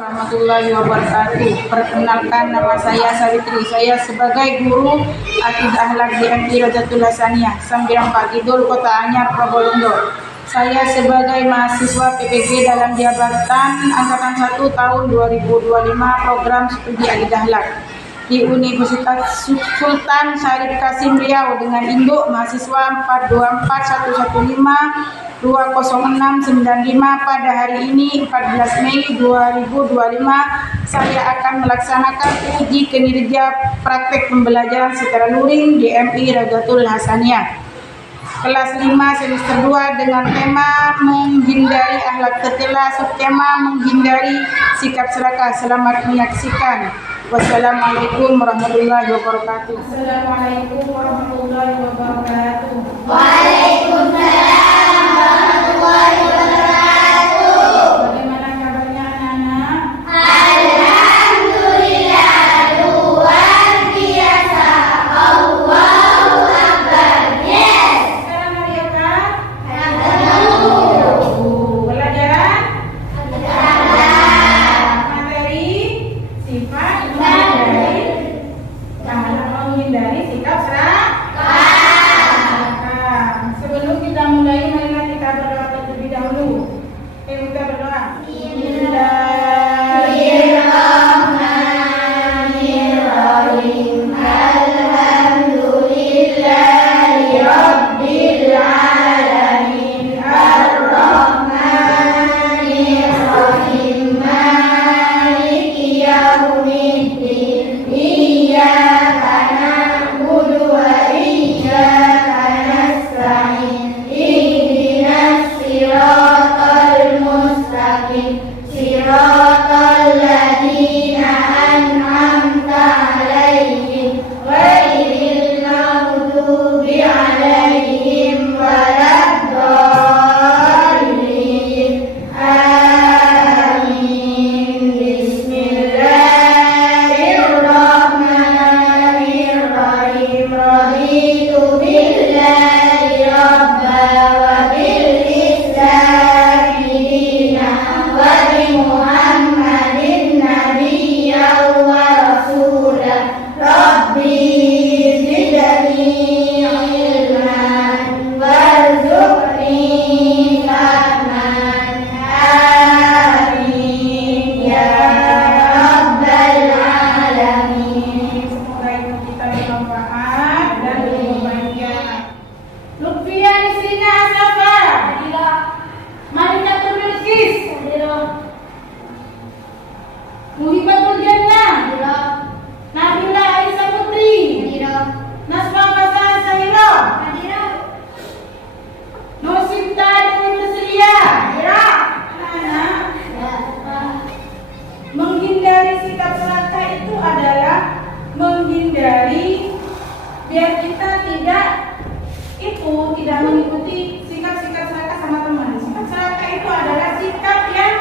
warahmatullahi wabarakatuh. Perkenalkan, nama saya Savitri. Saya sebagai guru Akidah Akhlak di MI Rojatul Hasaniyah, Sambiran Pak Kidul, Kota Anyar, Probolinggo. Saya sebagai mahasiswa PPG dalam jabatan Angkatan 1 tahun 2025 program studi Akidah Akhlak di Universitas Sultan Syarif Kasim Riau dengan induk mahasiswa 4241520695. Pada hari ini 14 Mei 2025 saya akan melaksanakan uji kinerja praktek pembelajaran secara luring di MI Rojatul Hasaniyah kelas 5 semester 2 dengan tema menghindari akhlak tercela, subtema menghindari sikap serakah. Selamat menyaksikan. Wassalamualaikum warahmatullahi wabarakatuh. Assalamualaikum warahmatullahi wabarakatuh. Waalaikumsalam warahmatullahi wabarakatuh. Bagaimana kabarnya anak-anak? Alhamdulillah, luar biasa. Allahu Akbar. Yes. Sekarang hari apa? Pelajaran materi sifat menghindari sikap serakah. Sebelum kita mulai, marilah kita berdoa terlebih dahulu. Kita berdoa. Bismillahirrahmanirrahim. Alhamdulillahi rabbil alamin. Ar-Rahmanir-Rahim. Maliki yaumiddin. Iyyaka na'budu wa iyyaka nasta'in. Ihdinas siratal mustaqim. Siratal ladzina an'amta 'alaihim ghairil maghdubi 'alaihim waladdallin. Amin. Bismillahirrahmanirrahim. Raditu billahi rabba wa bil islami dinan wa bi Muhammadin nabiyyan wa rasulan. Rabbi zidni ilman warzuqni fahman. Amin ya rabbal alamin. Semoga ilmu kita bermanfaat dan berbahagia. Lutfia Nisrina Asafa, Malikatul Bilqis, Muhibatul Jannah, Nabila Aisyah Putri, Nasfa Fasan Sahira, Nusibta Dewi Nusriya. Anak-anak, menghindari sikap serakah itu adalah menghindari biar kita tidak mengikuti sikap-sikap serakah sama teman. Sikap serakah itu adalah sikap yang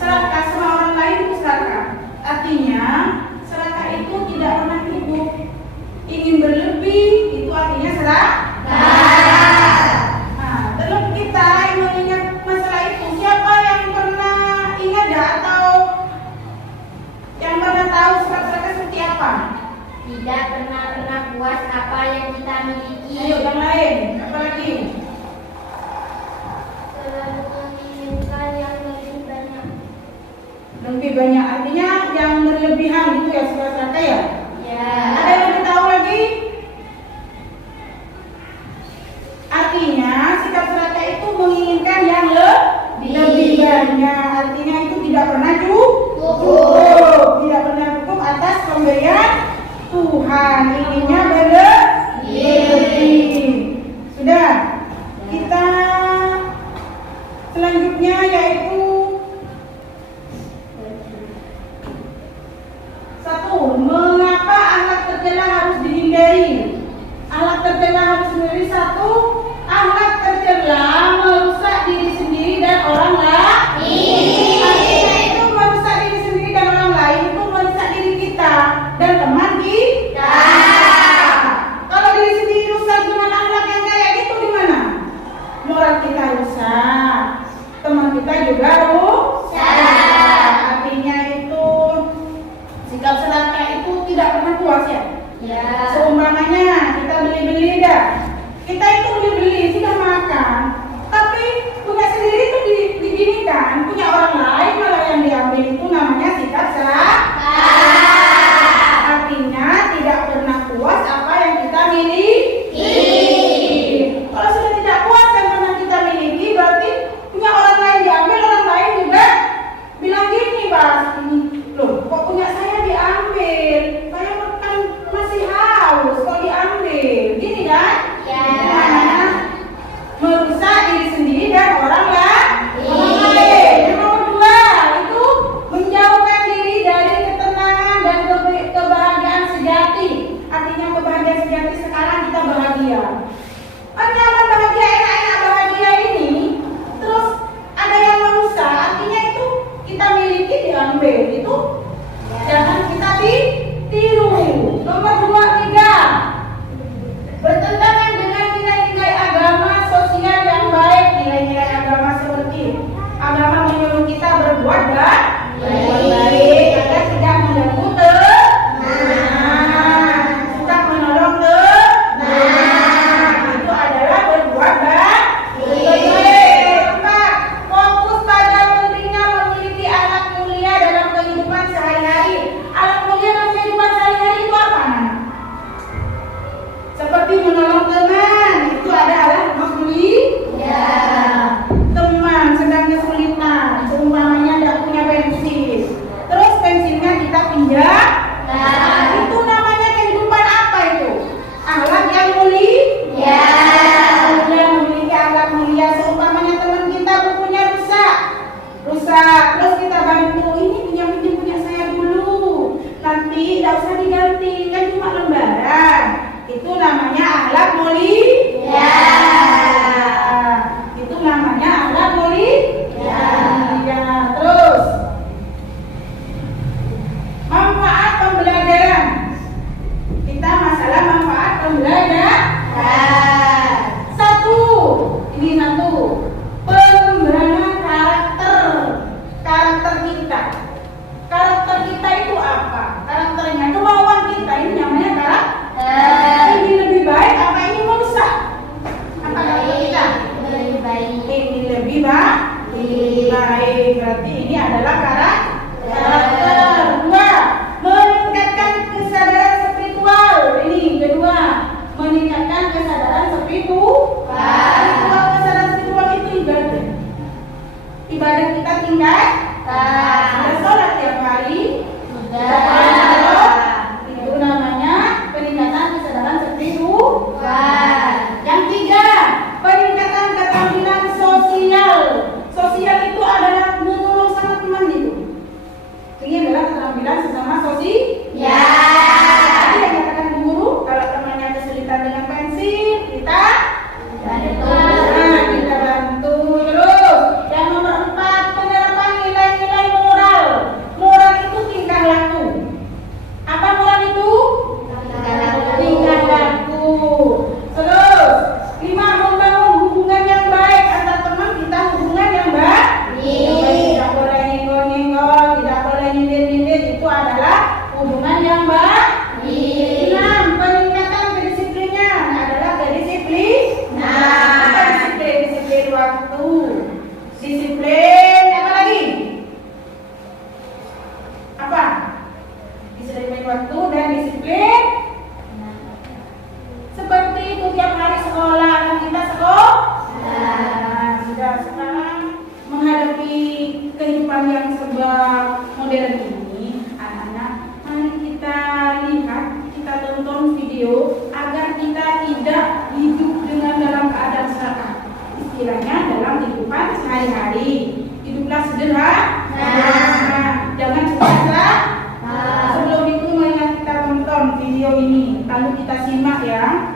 serakah sama orang lain, itu serakah. Artinya serakah itu tidak pernah cukup. Ingin berlebih itu artinya serakah. Nah, belum kita mengingat masalah itu, siapa yang pernah ingat ya, atau yang pernah tahu sikap serakah seperti apa? Tidak pernah puas apa yang kita miliki. Ayo yang lain, apa lagi? Selalu menginginkan yang lebih banyak. Lebih banyak, artinya yang berlebihan itu ya sikap serakah ya? Ya. Ada yang lebih tahu lagi? Artinya sikap serakah itu menginginkan yang lebih banyak. Artinya itu tidak pernah cukup. Tidak pernah cukup atas pemberian Tuhan. Inginnya berlebih. Sudah. Kita selanjutnya yaitu satu, mengapa akhlak tercela harus dihindari? Akhlak tercela harus dihindari. Satu, akhlak tercela merusak diri sendiri dan orang lain. Artinya itu merusak diri sendiri dan orang lain itu merusak diri kita dan teman kita. Kalau diri sendiri rusak dengan akhlak yang kayak gitu gimana? Moral kita rusak, teman kita juga rusak. Sikap serakah itu tidak pernah puas ya. Ya. Seumpamanya kita beli-beli dah. Kita itu beli-beli sudah makan, tapi punya sendiri itu diginikan, punya orang lain malah yang diambil, itu namanya sikap serakah. Artinya tidak pernah puas apa yang kita miliki. Kalau sudah tidak puas yang pernah kita miliki, berarti punya orang lain diambil, orang lain juga bilang gini, Bas, loh kok punya saya diambil, saya kan masih haus kok diambil, gini kan? Ya. Nah, merusak diri sendiri dan orang lain. Yang nomor dua itu menjauhkan diri dari ketenangan dan kebahagiaan sejati. Artinya kebahagiaan sejati sekarang kita bahagia. Nyaman, bahagia, enak-enak bahagia ini, terus ada yang merusak, artinya itu kita miliki diambil, itu jangan kita tiru. Nomor 2, 3, bertentangan dengan nilai-nilai agama sosial yang baik. Nilai-nilai agama seperti agama menyuruh kita berbuat baik agar tidak mengganggu suka menolong itu adalah berbuat baik. Empat, fokus pada pentingnya memiliki akhlak mulia dalam kehidupan sehari-hari. Akhlak mulia dalam kehidupan sehari-hari itu apa? Seperti menolong teman, itu adalah akhlak mulia. Teman sedang kesulitan, seumpamanya tidak punya bensin, terus bensinnya kita pinjam. Itu namanya kehidupan apa itu? Akhlak yang mulia. Yang memiliki akhlak mulia. Seumpamanya teman kita bukunya rusak, terus kita bantu, ini punya saya dulu, nanti tidak usah diganti, kan cuma lembaran. Itu namanya akhlak mulia. Itu namanya akhlak mulia. Terus manfaat pembelajaran. Kita masalah manfaat pembelajaran. Satu, pengembangan karakter kita. Karakter kita itu apa? Karakternya, kemauan kita ini namanya karakter. Ini lebih baik apa ini merusak? Apa karakter kita? Lebih baik. Ini lebih baik. Berarti ini adalah karakter. Dua, meningkatkan kesadaran spiritual. Ini kedua, meningkatkan kesadaran spiritual. Kesadaran spiritual itu ibadah. Ibadah kita tingkat. Sudah sholat tiap hari. Itu namanya peningkatan kesadaran spiritual. Yang tiga, peningkatan keterampilan sosial. Sosial itu adalah menolong sama teman itu. Ini adalah keterampilan sesama sosial. Tadi yang katakan guru, kalau temannya kesulitan dengan pensil, kita bantu. Terus yang nomor 4, penerapan nilai-nilai moral. Moral itu tingkah laku. Apa moral itu? Tingkah laku. Terus 5, membangun hubungan yang baik antar teman kita, hubungan yang baik. Tidak boleh nyenggol-nyenggol, tidak boleh nyindir-nyindir, itu adalah hubungan yang baik. 6, peningkatan kedisiplinnya adalah kedisiplin. Disiplin waktu, disiplin apa lagi? Apa? Disiplin waktu dan disiplin. Seperti itu tiap hari sekolah, anak kita sekolah. Sudah sekarang menghadapi kehidupan yang serba modern ini, anak-anak, mari kita lihat, kita tonton video agar kita tidak hidup dengan dalam keadaan serakah. Istilahnya dalam kehidupan sehari-hari, hiduplah sederhana, jangan cepat. Sebelum itu mari kita tonton video ini, lalu kita simak ya.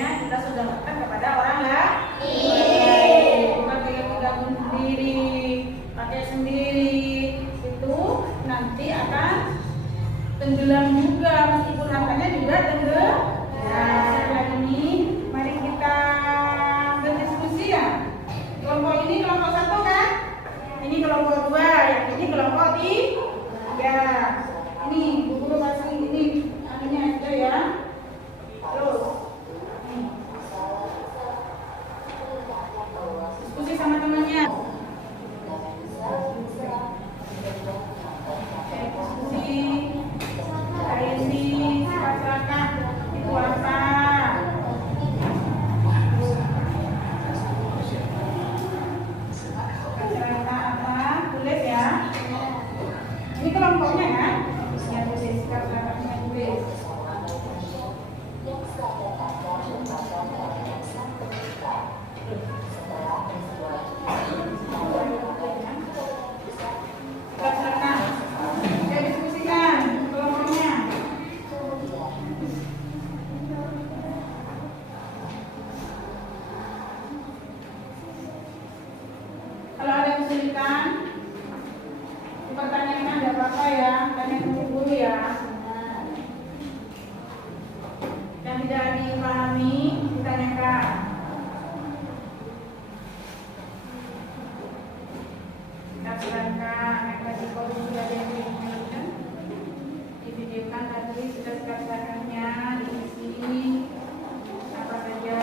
Pokoknya kita sudah lakukan kepada orang lain. Bukan kayak gabung sendiri, pakai sendiri, itu nanti akan tenggelam juga meskipun hartanya juga tenggelam. Nah, setelah ini mari kita berdiskusi ya. Kelompok ini kelompok satu kan? Ini kelompok dua, yang ini kelompok tiga. Ini Bu Guru kasih ini anunya aja ya. Terus nih. Diskusi sama temannya. Diskusi. Hari ini sifat-sifatnya itu apa? Kata-kata apa? Tulis ya. Ini kelompoknya kan? Ya tulis kata-katanya tulis. Kata-kata. Kita diskusikan kelompoknya. Kalau ada kesulitan, dipertanyakan, tidak apa-apa ya, tanya dulu ya. Yang tidak dipahami, ditanyakan. Kita silakan, yang tadi kalau sudah ada yang diinginkan, divideokan tadi sudah silakannya, diisi apa saja.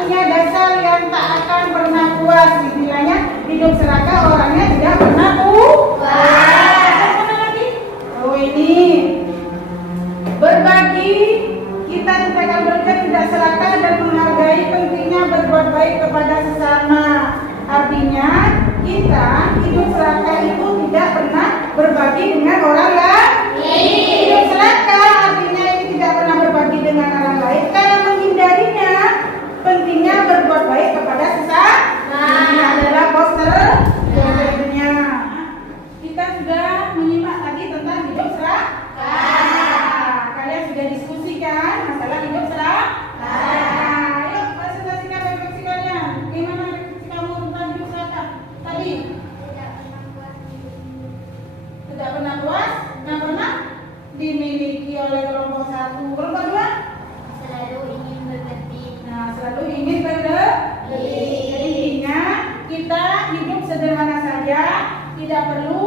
punya dasar yang tak akan pernah puas. Istilahnya hidup serakah orangnya tidak pernah puas. Mana lagi? Oh ini berbagi. Kita tidak akan berbuat tidak serakah dan menghargai pentingnya berbuat baik kepada sesama. Artinya kita hidup serakah itu tidak pernah berbagi dengan orang lain. Hidup serakah artinya ini tidak pernah berbagi dengan orang lain karena menghindarinya pentingnya berbuat baik kepada sesama. Ini adalah posternya. Kita sudah menyimak tadi tentang hidup serakah. Kalian sudah diskusikan masalah hidup serakah. Ayo presentasikan refleksi kalian. Gimana refleksi kamu tentang hidup serakah tadi? Tidak pernah puas, tidak pernah dimiliki oleh kelompok satu. Kelompok dua? Selalu ingin berlebih. Nah, selalu ingin berlebih. Jadi intinya kita hidup sederhana saja, tidak perlu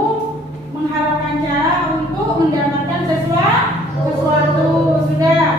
mengharapkan cara untuk mendapatkan sesuatu. Sudah.